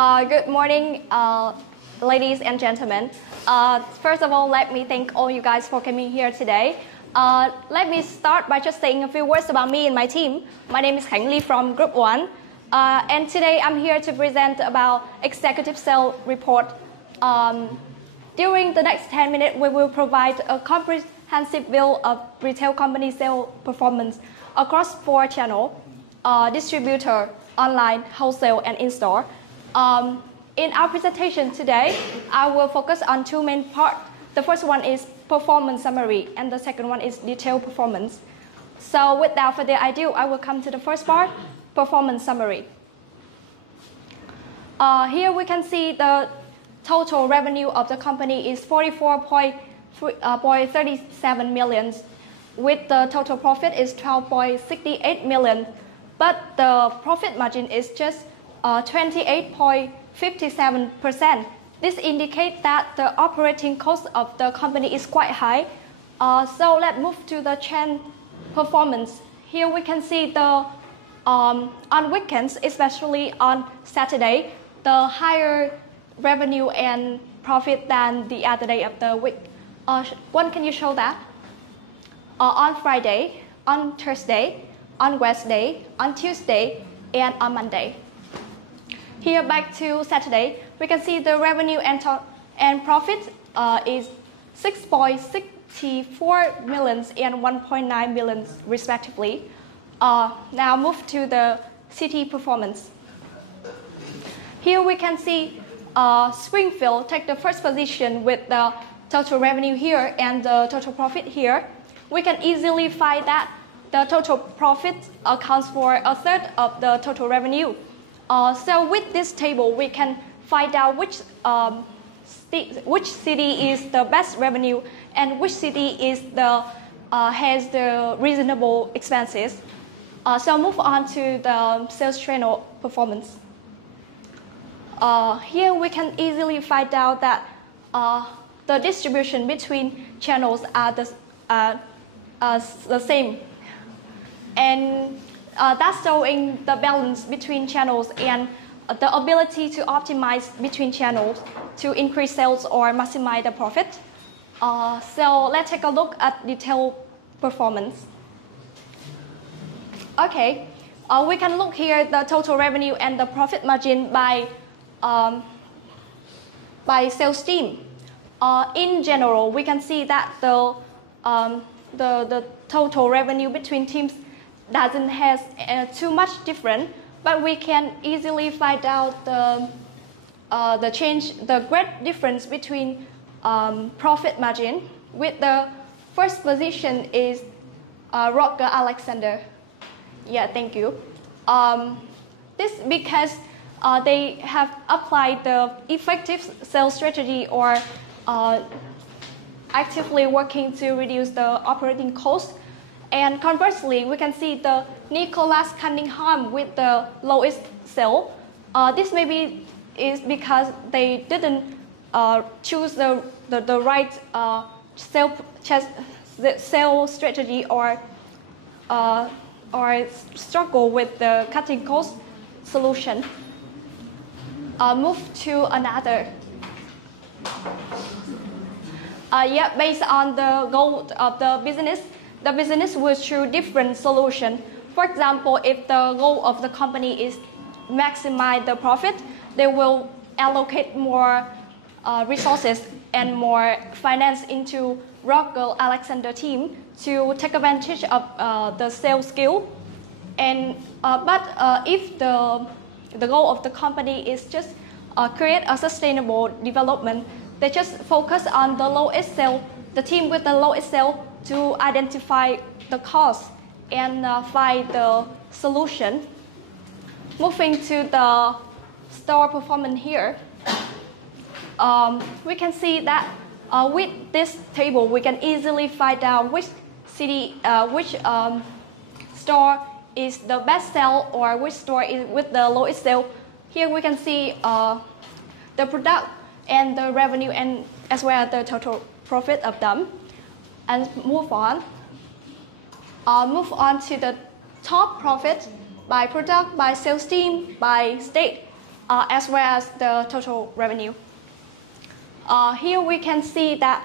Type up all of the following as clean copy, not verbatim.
Good morning, ladies and gentlemen. First of all, let me thank all you guys for coming here today. Let me start by just saying a few words about me and my team. My name is KINH from Group 1. And today I'm here to present about executive sales report. During the next 10 minutes, we will provide a comprehensive view of retail company sales performance across 4 channels, distributor, online, wholesale, and in-store. In our presentation today, I will focus on 2 main parts. The first one is performance summary, and the second one is detailed performance. So without further ado, I will come to the first part, performance summary. Here we can see the total revenue of the company is 44.37 million, with the total profit is 12.68 million, but the profit margin is just 28.57%. This indicates that the operating cost of the company is quite high. So let's move to the trend performance. Here we can see the on weekends, especially on Saturday, the higher revenue and profit than the other day of the week. One, can you show that? On Friday, on Thursday, on Wednesday, on Tuesday, and on Monday. Here back to Saturday, we can see the revenue and profit is 6.64 million and 1.9 million respectively. Now move to the city performance. Here we can see Springfield take the first position with the total revenue here and the total profit here. We can easily find that the total profit accounts for a third of the total revenue. So with this table, we can find out which city is the best revenue and which city is has the reasonable expenses. So move on to the sales channel performance. Here we can easily find out that the distribution between channels are the same, and that's showing the balance between channels and the ability to optimize between channels to increase sales or maximize the profit. So let's take a look at detailed performance. Okay, we can look here the total revenue and the profit margin by sales team. In general, we can see that the total revenue between teams doesn't have too much different, but we can easily find out the great difference between profit margin. With the first position is Roger Alexander. Yeah, thank you. This because they have applied the effective sales strategy or actively working to reduce the operating cost. And conversely, we can see the Nicholas Cunningham with the lowest sale. This maybe is because they didn't choose the right sales strategy or struggle with the cutting cost solution. Move to another. Based on the goal of the business will choose different solutions. For example, if the goal of the company is maximize the profit, they will allocate more resources and more finance into Roger Alexander team to take advantage of the sales skill. And if the goal of the company is just create a sustainable development, they just focus on the lowest sale, the team with the lowest sale, to identify the cause and find the solution. Moving to the store performance here, we can see that with this table, we can easily find out which store is the best sale or which store is with the lowest sale. Here we can see the product and the revenue and as well as the total profit of them. And move on to the top profit by product, by sales team, by state. as well as the total revenue. Here we can see that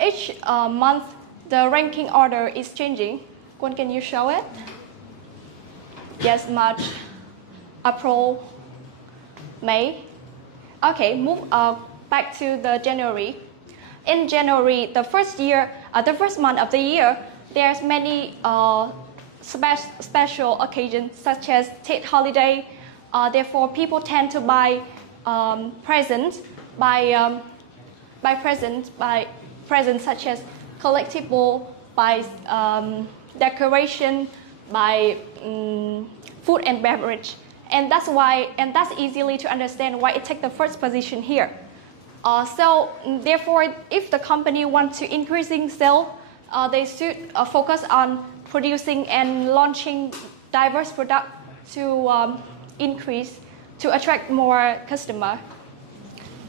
each month the ranking order is changing. Kwon, can you show it? Yes, March, April, May. Okay, move back to the January. In January, the first month of the year, there's many special occasions such as Tết holiday. Therefore, people tend to buy presents presents such as collectible, by decoration, by food and beverage, and that's easily to understand why it takes the first position here. So therefore, if the company wants to increasing sales, they should focus on producing and launching diverse products to attract more customers.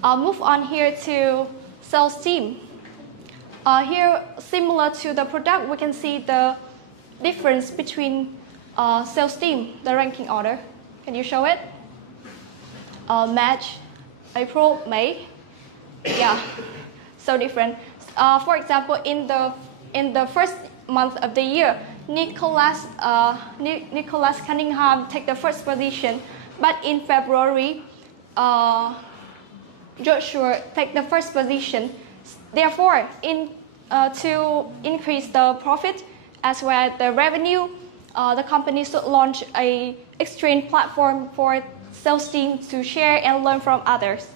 Move on here to sales team. Here, similar to the product, we can see the difference between sales team, the ranking order. Can you show it? March, April, May. Yeah, so different. For example, in the first month of the year, Nicholas Cunningham take the first position, but in February, Joshua take the first position. Therefore, to increase the profit as well as the revenue, the company should launch an exchange platform for sales team to share and learn from others.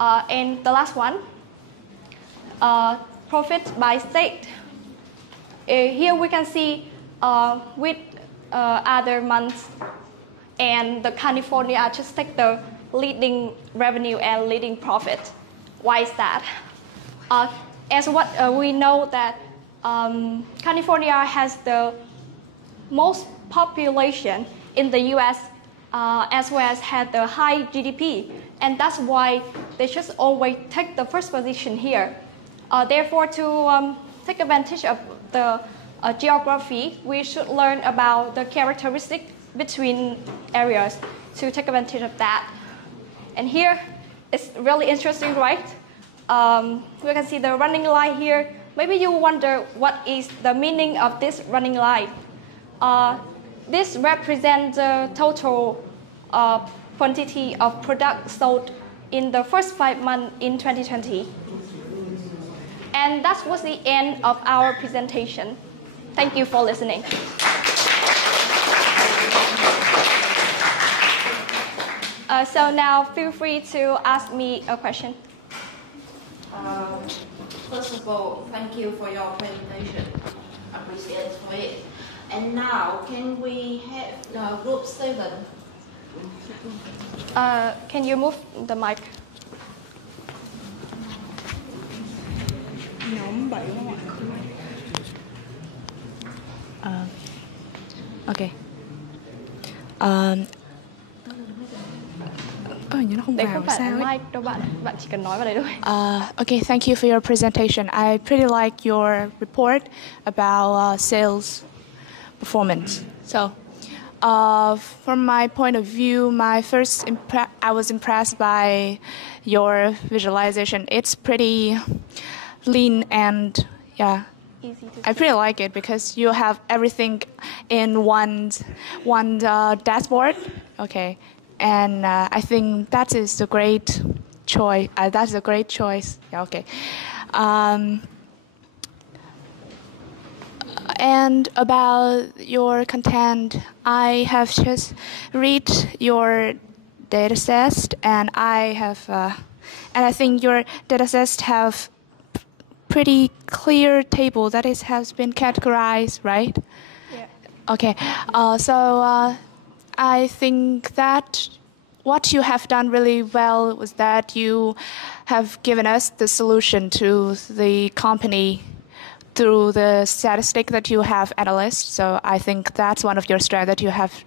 And the last one, profit by state. Here we can see with other months, and the California just take the leading revenue and leading profit. Why is that? As what we know that California has the most population in the U.S. As well as had the high GDP, and that's why they just always take the first position here. Therefore, to take advantage of the geography, we should learn about the characteristics between areas to take advantage of that. And here, it's really interesting, right? We can see the running line here. Maybe you wonder what is the meaning of this running line. This represents the total quantity of products sold in the first 5 months in 2020. And that was the end of our presentation. Thank you for listening. So now feel free to ask me a question. First of all, thank you for your presentation. Appreciate for it. And now, can we have group 7? Can you move the mic? Nhóm 7 okay. Hình nó không Đấy vào không phải sao mic đâu bạn chỉ cần nói vào đấy thôi. Okay, thank you for your presentation. I pretty like your report about sales performance. So, from my point of view, I was impressed by your visualization. It's pretty lean and Easy to I pretty like it because you have everything in one dashboard. Okay, and I think that is a great choice. That's a great choice. Yeah, okay. And about your content, I have just read your dataset, and I think your dataset have pretty clear table that has been categorized, right? Yeah. Okay. I think that what you have done really well was that you have given us the solution to the company through the statistic that you have analyzed. So I think that's one of your strengths that you have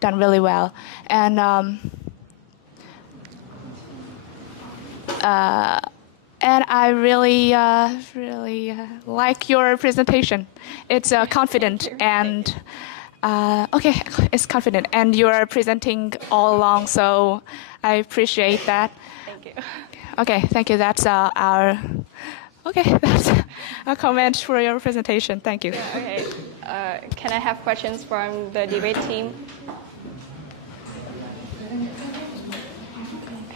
done really well. And I really like your presentation. It's confident, and Okay, it's confident, and you are presenting all along, so I appreciate that. Thank you. Okay, thank you. That's our comment for your presentation. Thank you. Yeah, okay. Can I have questions from the debate team?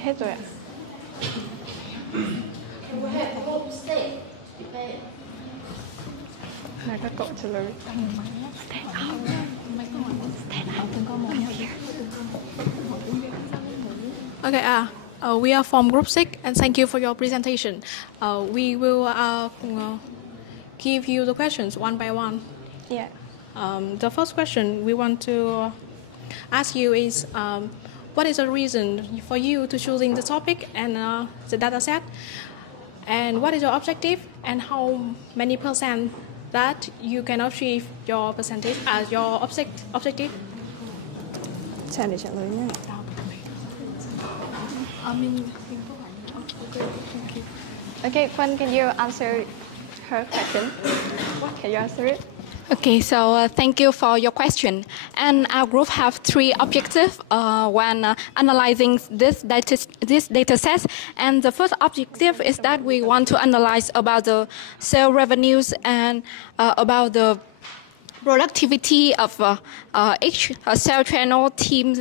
Hết rồi ạ. We have a group state debate. Là các cậu trả lời. Okay, we are from Group 6, and thank you for your presentation. We will give you the questions one by one. Yeah. The first question we want to ask you is, what is the reason for you to choosing the topic and the data set? And what is your objective, and how many percent that you can achieve your percentage as your objective? Chàng để trả lời nhé. Okay, Fun, can you answer her question? Can you answer it? Okay, so thank you for your question. And our group have 3 objectives when analyzing this data set. And the first objective is that we want to analyze about the sales revenues and about the productivity of each sales channel,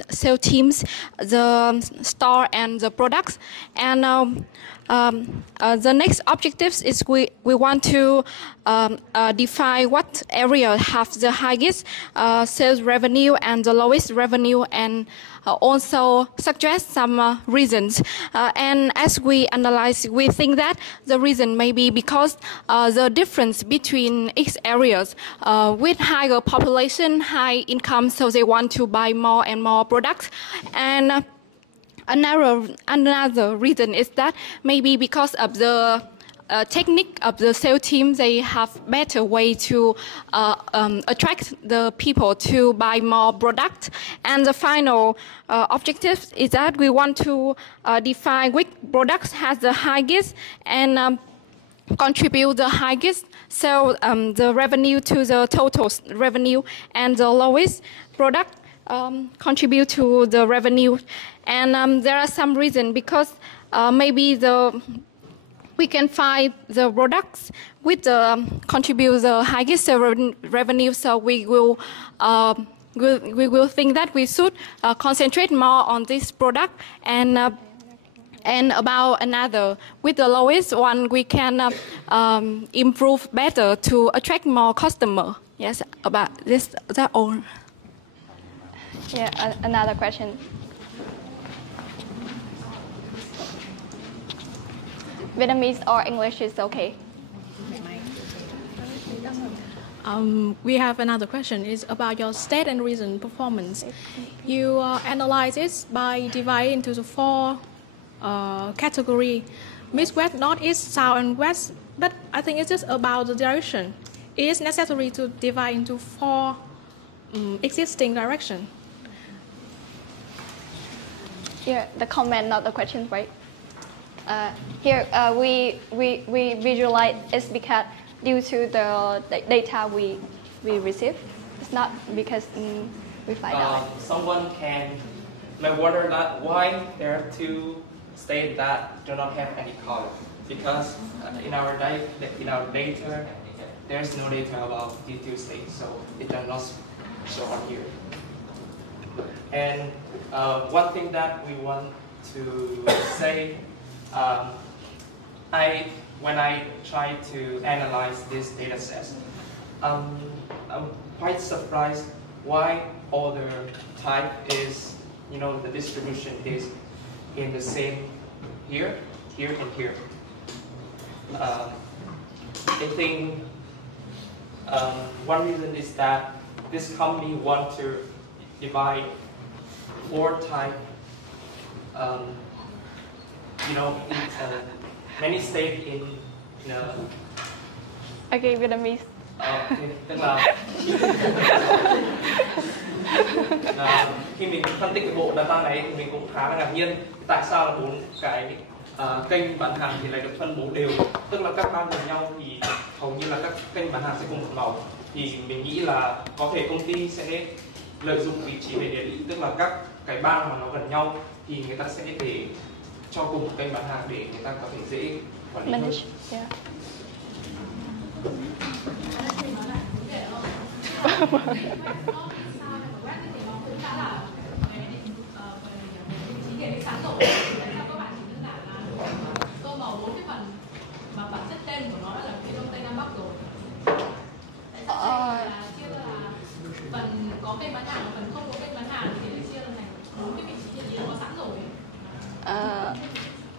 sales teams, the store and the products. And the next objectives is we want to define what area have the highest sales revenue and the lowest revenue, and also suggest some reasons. And as we analyze, we think that the reason may be because the difference between each areas with higher population, high income, so they want to buy more and more products. And another reason is that maybe because of the technique of the sales team, they have better way to attract the people to buy more product. And the final objective is that we want to define which products has the highest and contribute the highest, so the revenue to the total revenue, and the lowest product contribute to the revenue. And there are some reasons because maybe we can find the products with the contribute the highest revenue, so we will think that we should concentrate more on this product. And about another, with the lowest one, we can improve better to attract more customer. Yes, about this, that all. Yeah, another question. Vietnamese or English is okay. We have another question. It's about your state and reason performance. You analyze it by dividing into the 4 category: East, West, North, East, South, and West. But I think it's just about the direction. It is necessary to divide into 4 existing directions. Yeah, the comment, not the question, right? Here we visualize it's because due to the data we receive. It's not because we find out. Someone can wonder that why there are 2 states that do not have any color, because in our data there's no data about these 2 states, so it does not show on here. And one thing that we want to say, when I try to analyze this data set, I'm quite surprised why all the type is, the distribution is in the same here, here, and here. I think one reason is that this company wants to divide 4 types. Many states in Okay, Vietnamese. Tức là khi mình phân tích cái bộ data này thì mình cũng khá là ngạc nhiên tại sao là 4 cái kênh bán hàng thì lại được phân bố đều, tức là các ban gần nhau thì hầu như là các kênh bán hàng sẽ cùng một màu, thì mình nghĩ là có thể công ty sẽ lợi dụng vị trí về địa lý, tức là các cái bang mà nó gần nhau thì người ta sẽ để cho cùng một kênh bán hàng để người ta có thể dễ quản lý hơn. Yeah. Phần có kênh bán hàng và phần không có kênh bán hàng thì lại chia ra thành 4 cái vị trí địa lý có sẵn rồi.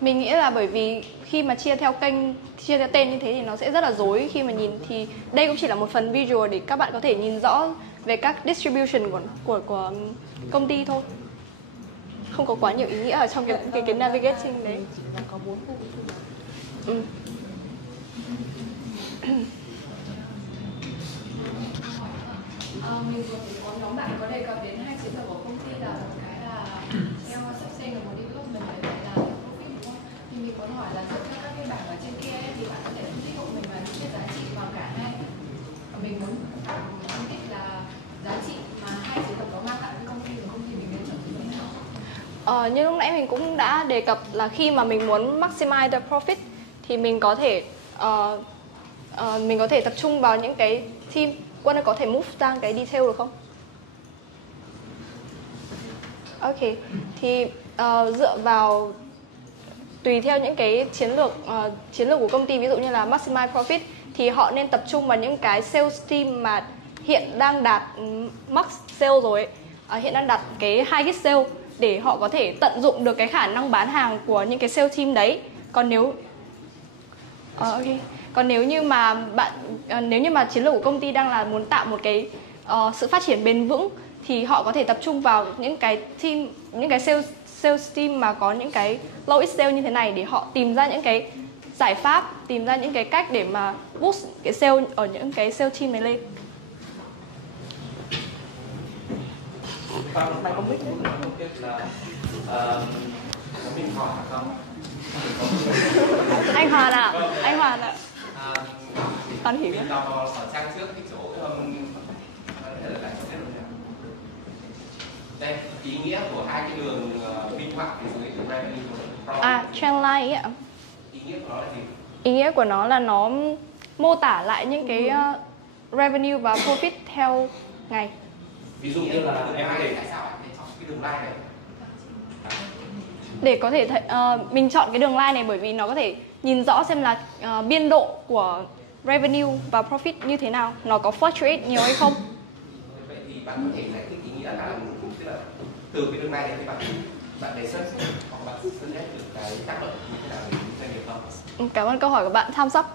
Mình nghĩ là bởi vì khi mà chia theo kênh, chia theo tên như thế thì nó sẽ rất là rối khi mà nhìn, thì đây cũng chỉ là một phần visual để các bạn có thể nhìn rõ về các distribution của công ty thôi. Không có quá nhiều ý nghĩa ở trong cái navigating đấy. Có 4 khu. Mình vừa có nhóm bạn có đề cập đến hai chiến lược của công ty là một cái là theo sustain và một development, đấy là profit, đúng không? Thì mình muốn hỏi là dựa theo các cái bảng ở trên kia ấy, thì bạn có thể phân tích hộ mình và những cái giá trị vào cả hai. Và mình muốn phân tích là giá trị mà hai chiến lược đó mang lại với công ty và công ty mình nên chọn như thế nào. Như lúc nãy mình cũng đã đề cập là khi mà mình muốn maximize the profit thì mình có thể tập trung vào những cái team. Quân ơi, có thể move sang cái detail được không? Ok, thì dựa vào tùy theo những cái chiến lược của công ty, ví dụ như là maximize profit thì họ nên tập trung vào những cái sales team mà hiện đang đạt max sale rồi ấy, hiện đang đạt cái high sale để họ có thể tận dụng được cái khả năng bán hàng của những cái sales team đấy. Còn nếu như mà chiến lược của công ty đang là muốn tạo một cái sự phát triển bền vững thì họ có thể tập trung vào những cái team, những cái sales team mà có những cái low sale như thế này để họ tìm ra những cái giải pháp, tìm ra những cái cách để mà boost cái sale ở những cái sales team này lên. Mày có biết là mình hỏi không? Anh Hoàn ạ. Toàn hiểu nhé. Đọc ở trang trước cái chỗ đây, ý nghĩa của hai cái đường minh họa phía dưới đường này. Trend line ấy ạ. Ý nghĩa của nó là gì? Ý nghĩa của nó là nó mô tả lại những cái revenue và profit theo ngày. Ví dụ như là em để tại sao để chọn cái đường line này? Để có thể mình chọn cái đường line này bởi vì nó có thể nhìn rõ xem là biên độ của revenue và profit như thế nào, nó có fluctuate nhiều hay không. Vậy thì bạn có thể giải thích ý nghĩa là từ cái đường line này thì bạn đề xuất hoặc bạn cân nhắc được cái tác động như thế nào đến doanh nghiệp không? Cảm ơn câu hỏi của bạn, tham sắc.